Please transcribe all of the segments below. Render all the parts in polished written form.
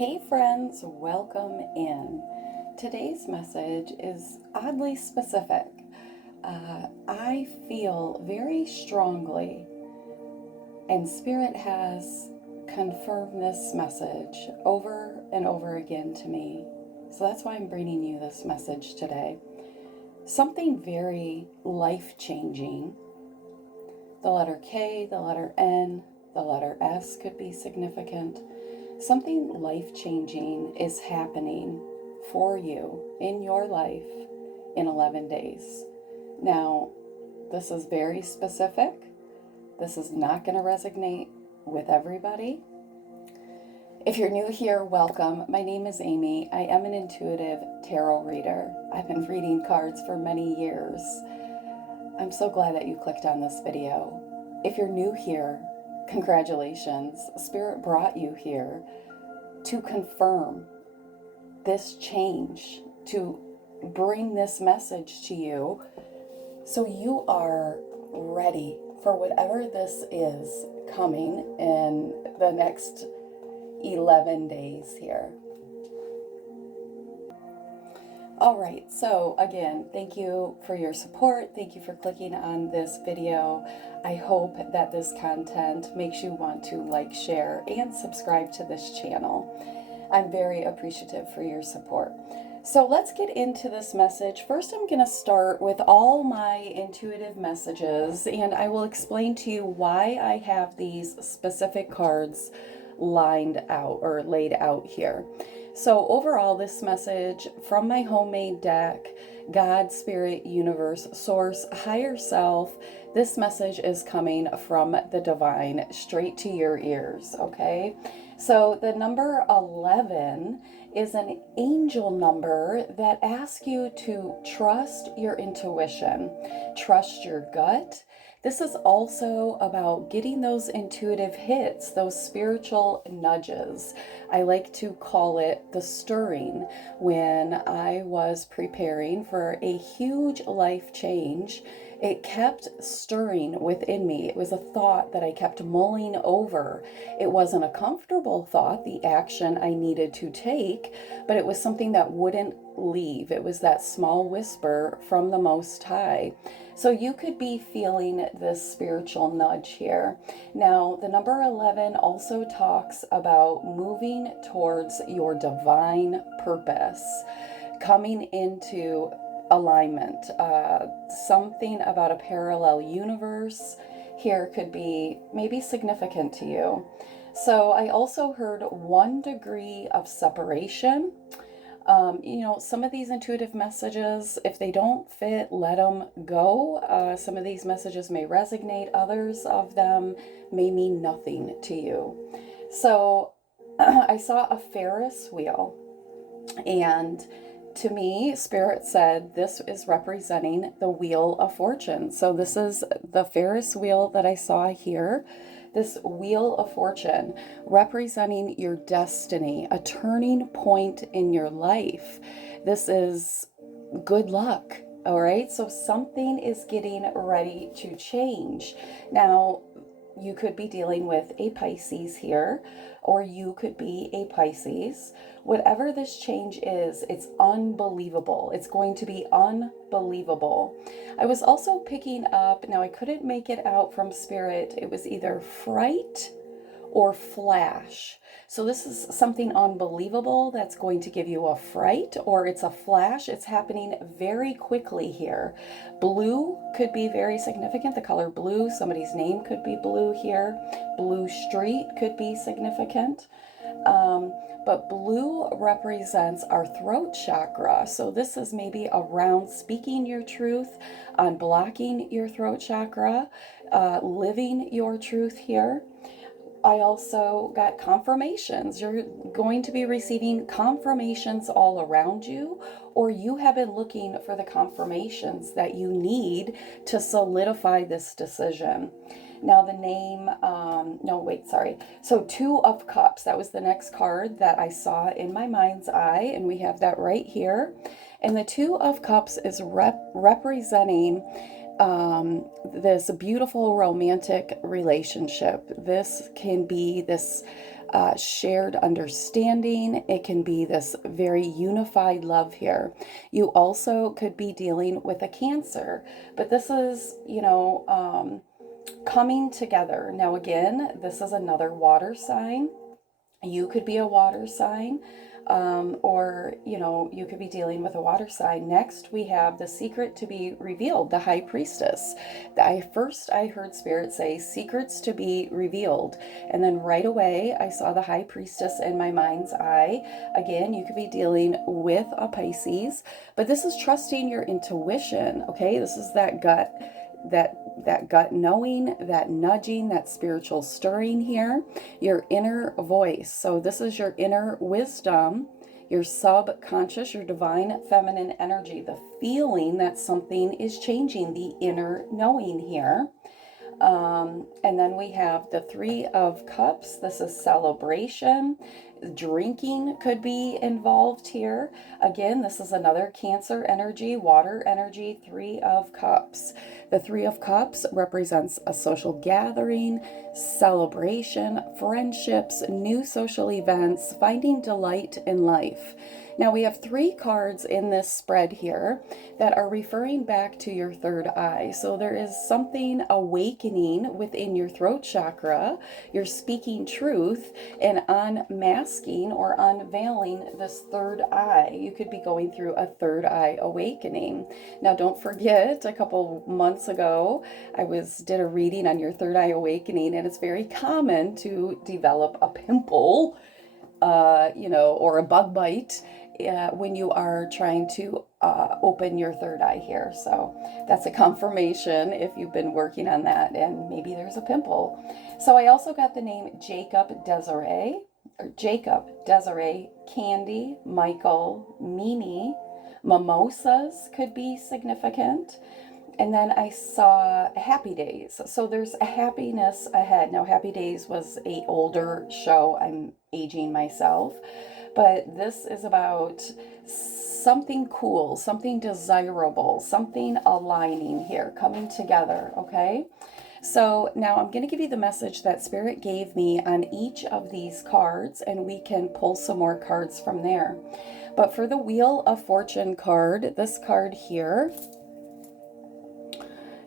Hey friends, welcome in. Today's message is oddly specific. I feel very strongly, and Spirit has confirmed this message over and over again to me. So that's why I'm bringing you this message today. Something very life-changing. The letter K, the letter N, the letter S could be significant. Something life-changing is happening for you in your life in 11 days. Now, this is very specific. This is not going to resonate with everybody. If you're new here, welcome. My name is Amy. I am an intuitive tarot reader. I've been reading cards for many years. I'm so glad that you clicked on this video. If you're new here, congratulations. Spirit brought you here to confirm this change, to bring this message to you so you are ready for whatever this is coming in the next 11 days here. All right, so again, thank you for your support. Thank you for clicking on this video. I hope that this content makes you want to like, share, and subscribe to this channel. I'm very appreciative for your support. So let's get into this message. First, I'm going to start with all my intuitive messages, and I will explain to you why I have these specific cards lined out or laid out here. So overall, this message from my homemade deck, God, Spirit, Universe, Source, Higher Self, this message is coming from the divine straight to your ears, okay? So the number 11 is an angel number that asks you to trust your intuition, trust your gut. This is also about getting those intuitive hits, those spiritual nudges. I like to call it the stirring. When I was preparing for a huge life change, it kept stirring within me. It was a thought that I kept mulling over. It wasn't a comfortable thought, the action I needed to take, but it was something that wouldn't leave. It was that small whisper from the Most High. So you could be feeling this spiritual nudge here. Now, the number 11 also talks about moving towards your divine purpose, coming into alignment. Something about a parallel universe here could be maybe significant to you. So I also heard 1 degree of separation. Some of these intuitive messages, if they don't fit, let them go. Some of these messages may resonate. Others of them may mean nothing to you. So I saw a Ferris wheel, and to me, Spirit said this is representing the Wheel of Fortune. So this is the Ferris wheel that I saw here. This Wheel of Fortune representing your destiny, a turning point in your life. This is good luck, all right? So something is getting ready to change. Now, you could be dealing with a Pisces here, or you could be a Pisces. Whatever this change is, it's unbelievable. It's going to be unbelievable. I was also picking up, now I couldn't make it out from Spirit, it was either fright or flash. So this is something unbelievable that's going to give you a fright, or it's a flash. It's happening very quickly here. Blue could be very significant, the color blue. Somebody's name could be blue here. Blue street could be significant. But blue represents our throat chakra. So this is maybe around speaking your truth, unblocking your throat chakra, living your truth here. I also got confirmations. You're going to be receiving confirmations all around you, or you have been looking for the confirmations that you need to solidify this decision. Now the name, So 2 of Cups, that was the next card that I saw in my mind's eye, and we have that right here. And the 2 of Cups is representing this beautiful romantic relationship. This can be this shared understanding. It can be this very unified love here. You also could be dealing with a Cancer, but this is, coming together. Now, again, this is another water sign. You could be a water sign, or you could be dealing with a water sign. Next, we have the secret to be revealed, the high priestess. I heard spirit say secrets to be revealed, and then right away I saw the high priestess in my mind's eye. Again, you could be dealing with a Pisces, but this is trusting your intuition. Okay, this is that gut, that gut knowing, that nudging, that spiritual stirring here, your inner voice. So this is your inner wisdom, your subconscious, your divine feminine energy, the feeling that something is changing, the inner knowing here. And then we have the Three of Cups. This is celebration. Drinking could be involved here. Again, this is another Cancer energy, water energy, Three of Cups. The Three of Cups represents a social gathering, celebration, friendships, new social events, finding delight in life. Now we have 3 cards in this spread here that are referring back to your third eye. So there is something awakening within your throat chakra. You're speaking truth and unmasking or unveiling this third eye. You could be going through a third eye awakening. Now don't forget, a couple months ago, I did a reading on your third eye awakening, and it's very common to develop a pimple, or a bug bite when you are trying to open your third eye here. So that's a confirmation if you've been working on that, and maybe there's a pimple. So I also got the name Jacob Desiree, Candy, Michael, Mimi, mimosas could be significant. And then I saw Happy Days. So there's a happiness ahead. Now, Happy Days was an older show. I'm aging myself. But this is about something cool, something desirable, something aligning here, coming together, okay? So now I'm going to give you the message that Spirit gave me on each of these cards, and we can pull some more cards from there. But for the Wheel of Fortune card, this card here,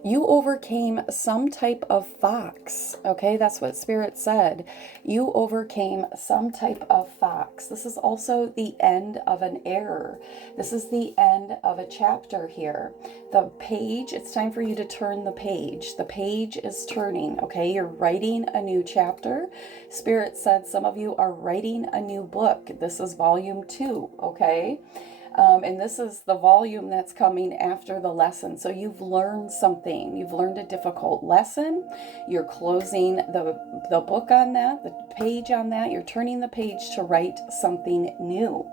you overcame some type of fox. Okay, that's what Spirit said. You overcame some type of fox. This is also the end of an error. This is the end of a chapter here. The page, it's time for you to turn the page. The page is turning, okay? You're writing a new chapter. Spirit said some of you are writing a new book. This is volume 2, okay? And this is the volume that's coming after the lesson. So you've learned something. You've learned a difficult lesson. You're closing the book on that, the page on that. You're turning the page to write something new.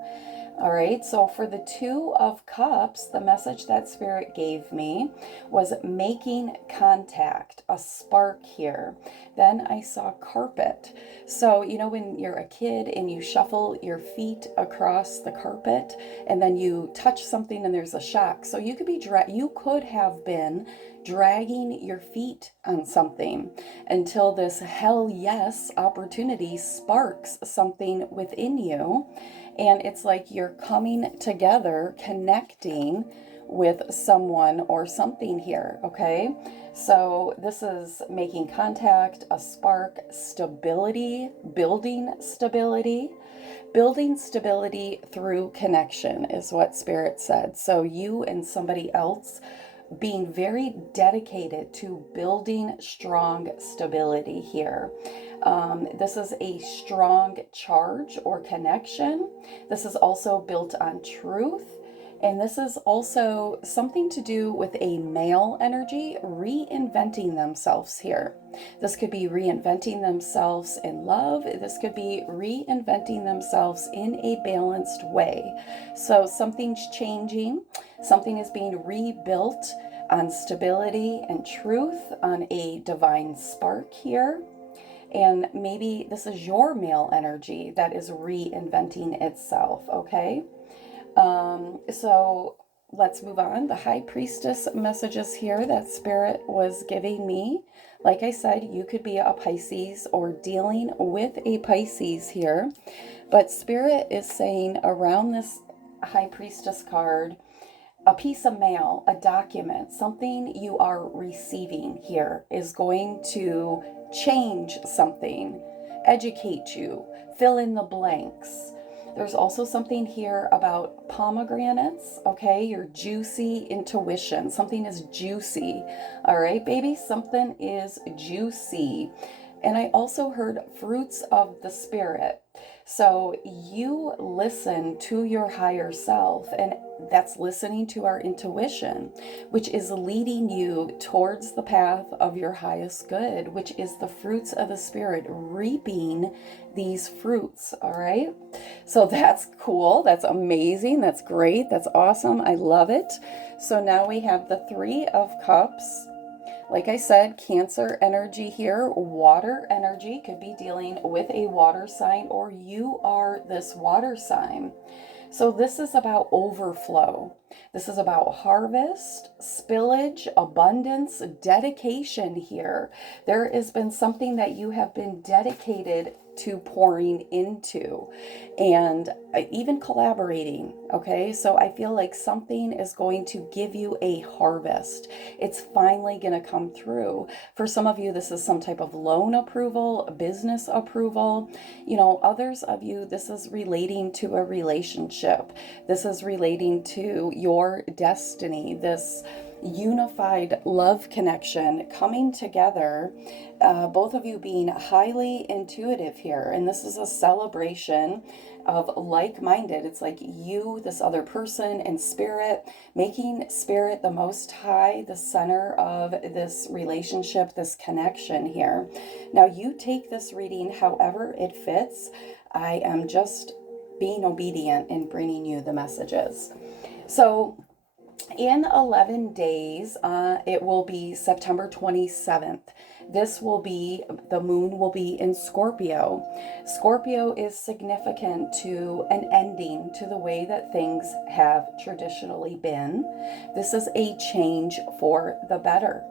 All right, so for the Two of Cups, the message that Spirit gave me was making contact, a spark here. Then I saw carpet. So, when you're a kid and you shuffle your feet across the carpet and then you touch something and there's a shock. So you could have been dragging your feet on something until this hell yes opportunity sparks something within you. And it's like you're coming together, connecting with someone or something here, okay? So this is making contact, a spark, stability, building stability. Building stability through connection is what Spirit said. So you and somebody else being very dedicated to building strong stability here. This is a strong charge or connection. This is also built on truth. And this is also something to do with a male energy reinventing themselves here. This could be reinventing themselves in love. This could be reinventing themselves in a balanced way. So something's changing. Something is being rebuilt on stability and truth, on a divine spark here. And maybe this is your male energy that is reinventing itself, okay? So let's move on. The High Priestess messages here that Spirit was giving me. Like I said, you could be a Pisces or dealing with a Pisces here. But Spirit is saying around this High Priestess card, a piece of mail, a document, something you are receiving here is going to change something, educate you, fill in the blanks. There's also something here about pomegranates, okay? Your juicy intuition. Something is juicy. All right, baby? Something is juicy. And I also heard fruits of the Spirit. So you listen to your higher self, and that's listening to our intuition, which is leading you towards the path of your highest good, which is the fruits of the Spirit, reaping these fruits. All right. So that's cool. That's amazing. That's great. That's awesome. I love it. So now we have the Three of Cups. Like I said, Cancer energy here, water energy, could be dealing with a water sign, or you are this water sign. So this is about overflow. This is about harvest, spillage, abundance, dedication here. There has been something that you have been dedicated to pouring into, and even collaborating. Okay, so I feel like something is going to give you a harvest. It's finally going to come through. For some of you, this is some type of loan approval, business approval. You know, others of you, this is relating to a relationship. This is relating to your destiny, this unified love connection coming together, both of you being highly intuitive here. And this is a celebration of like-minded. It's like you, this other person, and Spirit, making Spirit the Most High the center of this relationship, this connection here. Now you take this reading however it fits. I am just being obedient in bringing you the messages. So in 11 days, it will be September 27th. This will be, the moon will be in Scorpio. Scorpio is significant to an ending to the way that things have traditionally been. This is a change for the better.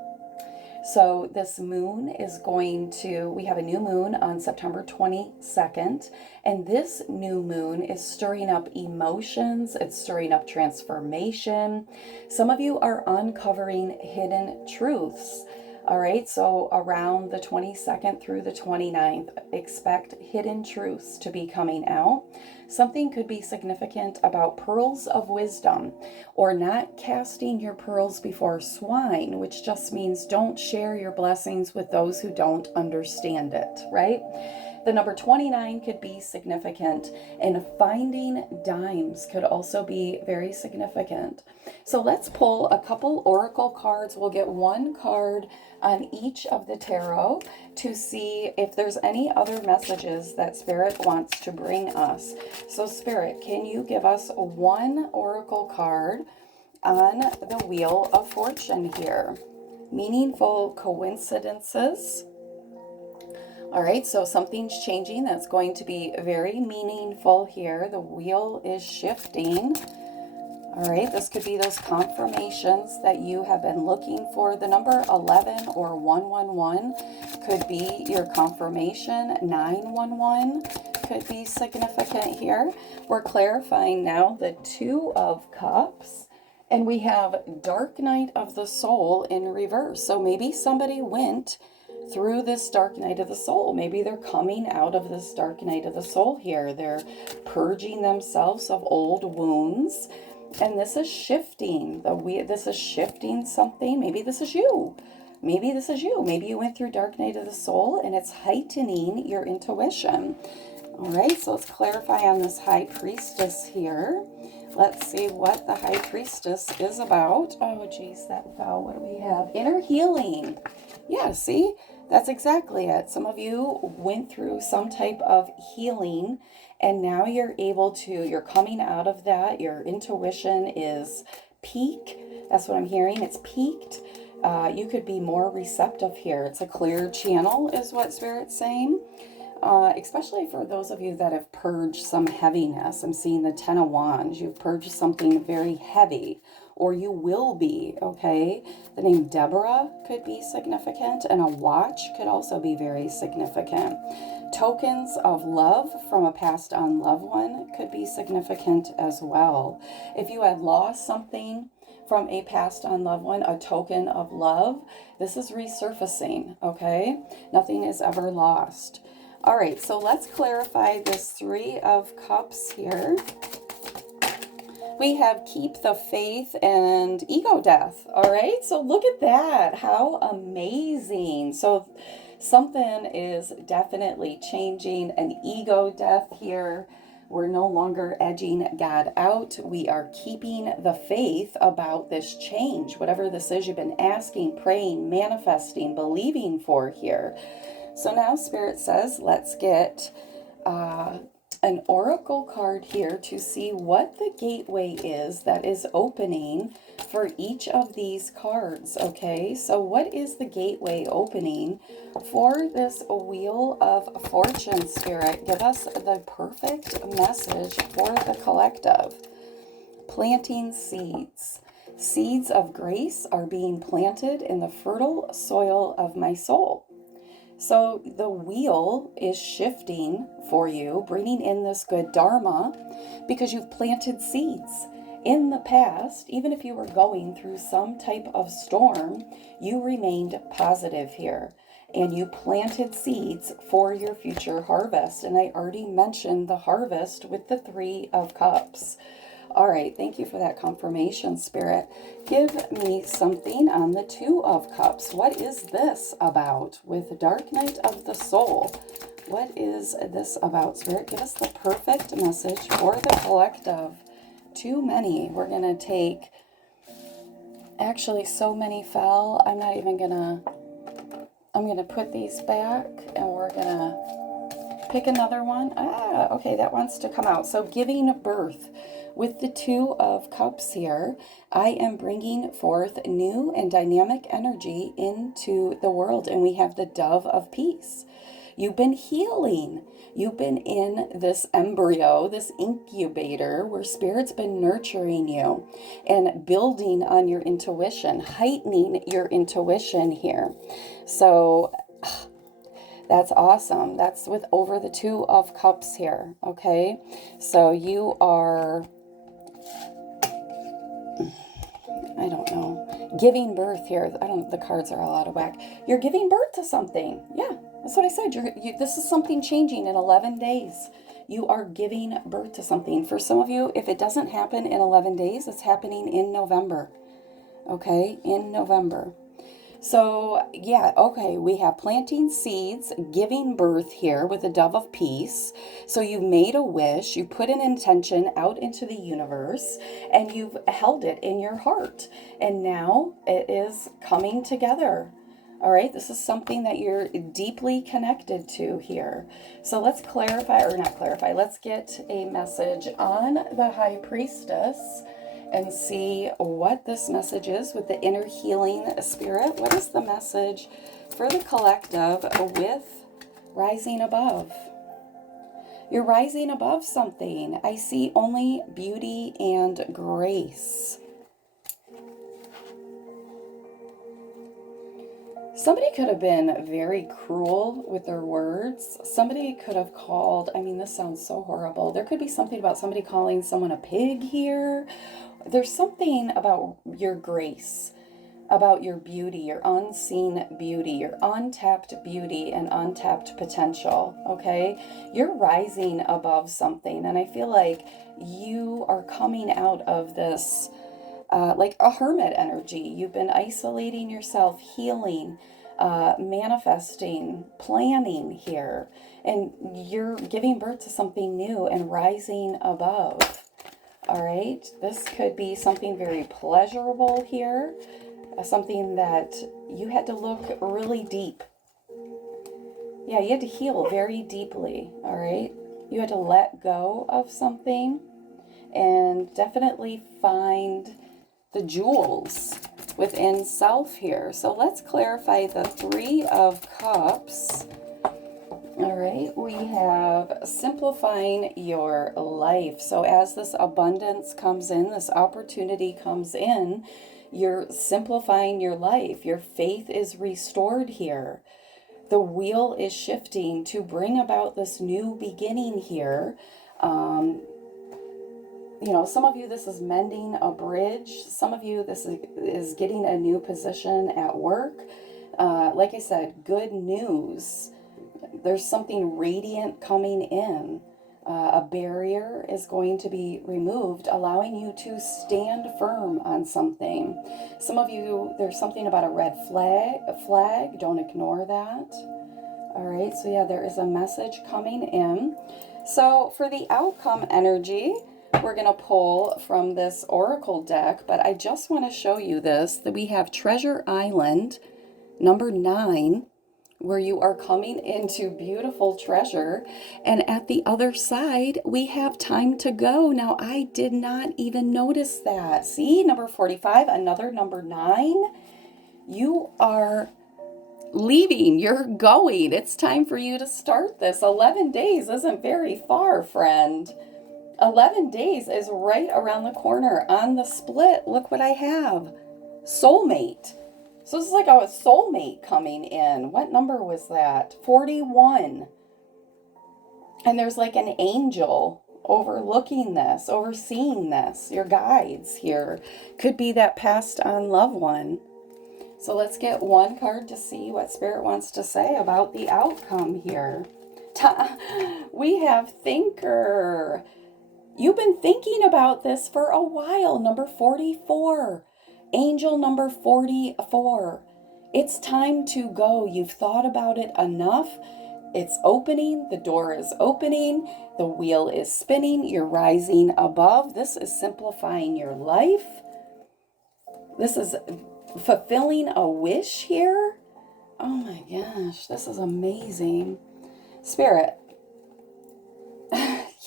So this moon is going to, we have a new moon on September 22nd, and this new moon is stirring up emotions, it's stirring up transformation. Some of you are uncovering hidden truths. All right, so around the 22nd through the 29th, expect hidden truths to be coming out. Something could be significant about pearls of wisdom, or not casting your pearls before swine, which just means don't share your blessings with those who don't understand it, right? The number 29 could be significant, and finding dimes could also be very significant. So let's pull a couple oracle cards. We'll get one card on each of the tarot to see if there's any other messages that Spirit wants to bring us. So Spirit, can you give us one oracle card on the Wheel of Fortune here? Meaningful coincidences. All right, so something's changing that's going to be very meaningful here. The wheel is shifting. All right, this could be those confirmations that you have been looking for. The number 11 or 111 could be your confirmation. 911 could be significant here. We're clarifying now the Two of Cups. And we have Dark Night of the Soul in reverse. So maybe somebody went through this dark night of the soul. Maybe they're coming out of this dark night of the soul here. They're purging themselves of old wounds. And this is shifting. This is shifting something. Maybe this is you. Maybe this is you. Maybe you went through dark night of the soul and it's heightening your intuition. All right, so let's clarify on this High Priestess here. Let's see what the High Priestess is about. Oh, geez, that vow. What do we have? Inner healing. Yeah, see? That's exactly it. Some of you went through some type of healing, and now you're coming out of that. Your intuition is peak. That's what I'm hearing. It's peaked. You could be more receptive here. It's a clear channel is what Spirit's saying. Especially for those of you that have purged some heaviness. I'm seeing the Ten of Wands. You've purged something very heavy, or you will be, okay? The name Deborah could be significant, and a watch could also be very significant. Tokens of love from a passed on loved one could be significant as well. If you had lost something from a passed on loved one, a token of love, this is resurfacing, okay? Nothing is ever lost. All right, so let's clarify this Three of Cups here. We have keep the faith and ego death. All right, so look at that. How amazing. So something is definitely changing, an ego death here. We're no longer edging God out. We are keeping the faith about this change, whatever this is you've been asking, praying, manifesting, believing for here. So now Spirit says, let's get an oracle card here to see what the gateway is that is opening for each of these cards, okay? So what is the gateway opening for this Wheel of Fortune, Spirit? Give us the perfect message for the collective. Planting seeds. Seeds of grace are being planted in the fertile soil of my soul. So the wheel is shifting for you, bringing in this good dharma, because you've planted seeds. In the past, even if you were going through some type of storm, you remained positive here. And you planted seeds for your future harvest. And I already mentioned the harvest with the Three of Cups. All right, thank you for that confirmation, Spirit. Give me something on the Two of Cups. What is this about with Dark Night of the Soul? What is this about, Spirit? Give us the perfect message for the collective. Too many. We're going to take, actually so many fell. I'm going to put these back and we're going to pick another one. Okay, that wants to come out. So giving birth. With the Two of Cups here, I am bringing forth new and dynamic energy into the world. And we have the Dove of Peace. You've been healing. You've been in this embryo, this incubator, where Spirit's been nurturing you and building on your intuition, heightening your intuition here. So that's awesome. That's with over the Two of Cups here, okay? So you are, I don't know, giving birth here. The cards are all out of whack. You're giving birth to something. Yeah, that's what I said. This is something changing in 11 days. You are giving birth to something. For some of you, if it doesn't happen in 11 days, it's happening in November. Okay, in November. So, yeah, okay, we have planting seeds, giving birth here with the Dove of Peace. So you've made a wish, you put an intention out into the universe, and you've held it in your heart. And now it is coming together. All right, this is something that you're deeply connected to here. So let's clarify, or not clarify, let's get a message on the High Priestess and see what this message is with the inner healing spirit. What is the message for the collective with rising above? You're rising above something. I see only beauty and grace. Somebody could have been very cruel with their words. Somebody could have called, I mean, this sounds so horrible. There could be something about somebody calling someone a pig here. There's something about your grace, about your beauty, your unseen beauty, your untapped beauty and untapped potential, okay? You're rising above something, and I feel like you are coming out of this like a hermit energy. You've been isolating yourself, healing, manifesting, planning here, and you're giving birth to something new and rising above. All right, this could be something very pleasurable here, something that you had to look really deep. Yeah, you had to heal very deeply, all right? You had to let go of something and definitely find the jewels within self here. So let's clarify the Three of Cups All right, we have simplifying your life. So as this abundance comes in, this opportunity comes in, you're simplifying your life. Your faith is restored here. The wheel is shifting to bring about this new beginning here. Some of you, this is mending a bridge. Some of you, this is getting a new position at work. Like I said, good news. There's something radiant coming in. A barrier is going to be removed, allowing you to stand firm on something. Some of you, there's something about a red flag. Don't ignore that. All right, so yeah, there is a message coming in. So for the outcome energy, we're going to pull from this oracle deck, but I just want to show you this, that we have Treasure Island, number 9, where you are coming into beautiful treasure. And at the other side, we have time to go. Now, I did not even notice that. See, number 45, another number 9. You are leaving, you're going. It's time for you to start this. 11 days isn't very far, friend. 11 days is right around the corner. On the split, look what I have. Soulmate. So this is like a soulmate coming in. What number was that? 41. And there's like an angel overlooking this, overseeing this. Your guides here. Could be that passed on loved one. So let's get one card to see what Spirit wants to say about the outcome here. We have Thinker. You've been thinking about this for a while. Number 44. Angel number 44. It's time to go. You've thought about it enough. It's opening. The door is opening. The wheel is spinning. You're rising above. This is simplifying your life. This is fulfilling a wish here. Oh my gosh, this is amazing. Spirit.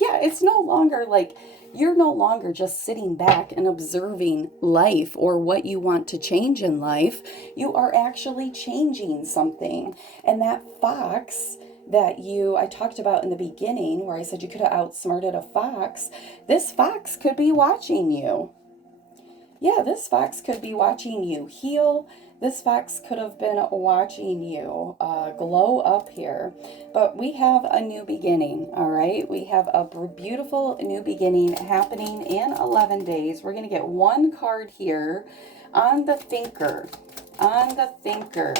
Yeah, it's no longer like you're no longer just sitting back and observing life or what you want to change in life. You are actually changing something. And that fox that I talked about in the beginning, where I said you could have outsmarted a fox, this fox could be watching you. Yeah, this fox could be watching you heal. This fox could have been watching you glow up here. But we have a new beginning, all right? We have a beautiful new beginning happening in 11 days. We're going to get one card here on the Thinker. On the Thinker.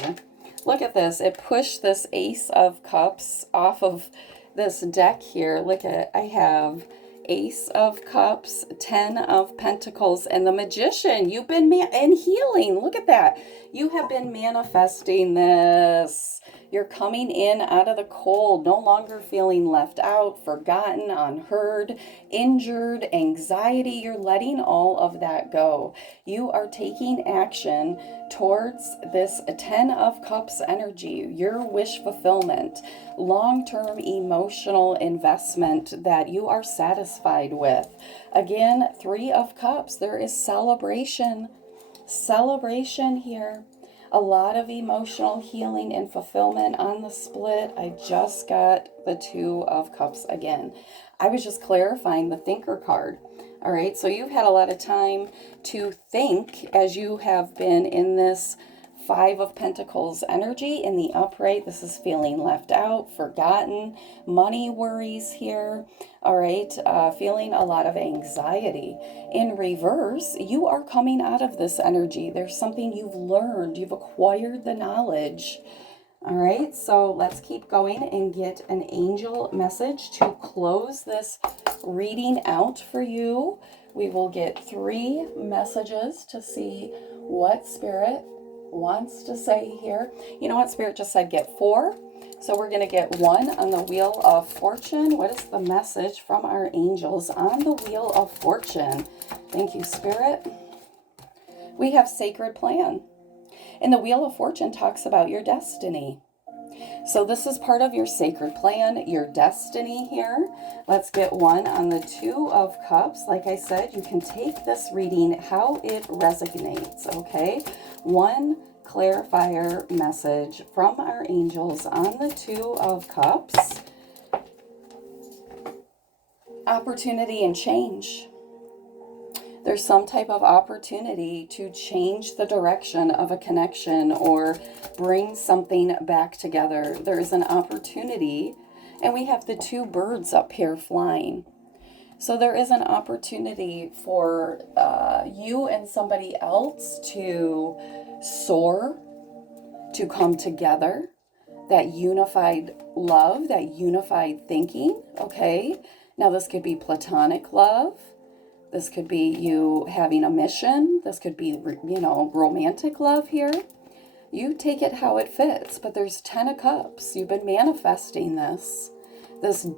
Look at this. It pushed this Ace of Cups off of this deck here. Look at it. I have Ace of Cups, 10 of Pentacles, and the Magician. You've been in healing. Look at that. You have been manifesting this. You're coming in out of the cold, no longer feeling left out, forgotten, unheard, injured, anxiety. You're letting all of that go. You are taking action towards this 10 of Cups energy, your wish fulfillment, long-term emotional investment that you are satisfied with. Again, 3 of Cups. There is celebration. Celebration here. A lot of emotional healing and fulfillment on the split. I just got the 2 of Cups again. I was just clarifying the Thinker card. All right, so you've had a lot of time to think as you have been in this 5 of Pentacles energy in the upright. This is feeling left out, forgotten, money worries here. All right, feeling a lot of anxiety. In reverse, you are coming out of this energy. There's something you've learned. You've acquired the knowledge. All right, so let's keep going and get an angel message to close this reading out for you. We will get 3 messages to see what Spirit wants to say here. You know what? Spirit just said get 4. So we're going to get 1 on the Wheel of Fortune. What is the message from our angels on the Wheel of Fortune? Thank you, Spirit. We have Sacred Plan. And the Wheel of Fortune talks about your destiny. So this is part of your sacred plan, your destiny here. Let's get 1 on the 2 of Cups. Like I said, you can take this reading how it resonates, okay? 1, clarifier message from our angels on the Two of Cups. Opportunity and change. There's some type of opportunity to change the direction of a connection or bring something back together. There is an opportunity, and we have the two birds up here flying. So there is an opportunity for you and somebody else to soar, to come together, that unified love, that unified thinking, okay? Now this could be platonic love. This could be you having a mission. This could be, romantic love here. You take it how it fits, but there's 10 of Cups. You've been manifesting this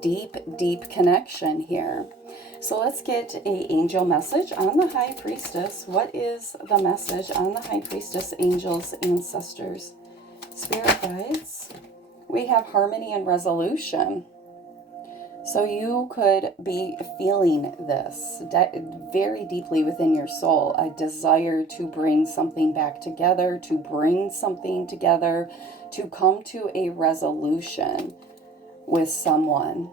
deep, deep connection here. So let's get an angel message on the High Priestess. What is the message on the High Priestess, angels, ancestors, spirit guides? We have harmony and resolution. So you could be feeling this very deeply within your soul, a desire to bring something back together, to bring something together, to come to a resolution with someone.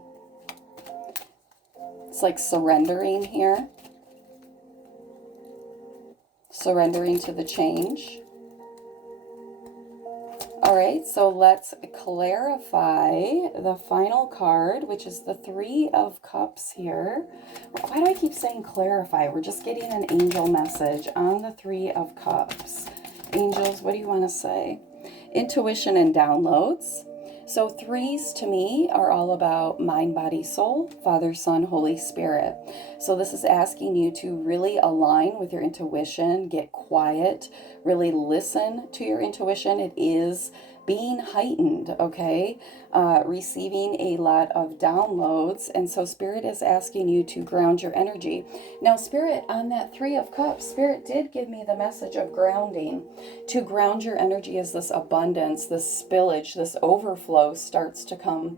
It's like surrendering here. Surrendering to the change. All right, so let's clarify the final card, which is the Three of Cups here. Why do I keep saying clarify? We're just getting an angel message on the Three of Cups. Angels, what do you want to say? Intuition and downloads. So threes to me are all about mind, body, soul, Father, Son, Holy Spirit. So this is asking you to really align with your intuition, get quiet, really listen to your intuition. It is being heightened, okay? Receiving a lot of downloads. And so Spirit is asking you to ground your energy. Now, Spirit, on that Three of Cups, Spirit did give me the message of grounding. To ground your energy as this abundance, this spillage, this overflow starts to come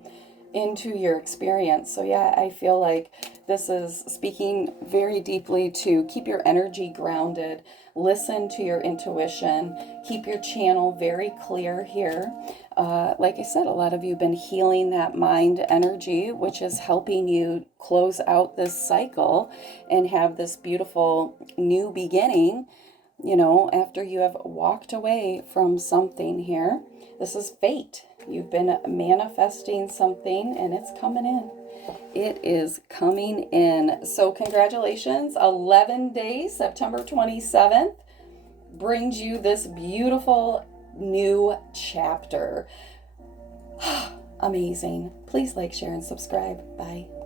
into your experience. So yeah, I feel like this is speaking very deeply to keep your energy grounded, listen to your intuition, keep your channel very clear here. Like I said, a lot of you have been healing that mind energy, which is helping you close out this cycle and have this beautiful new beginning, after you have walked away from something here. This is fate. You've been manifesting something and it's coming in. It is coming in. So congratulations, 11 days, September 27th, brings you this beautiful new chapter. Amazing. Please like, share, and subscribe. Bye.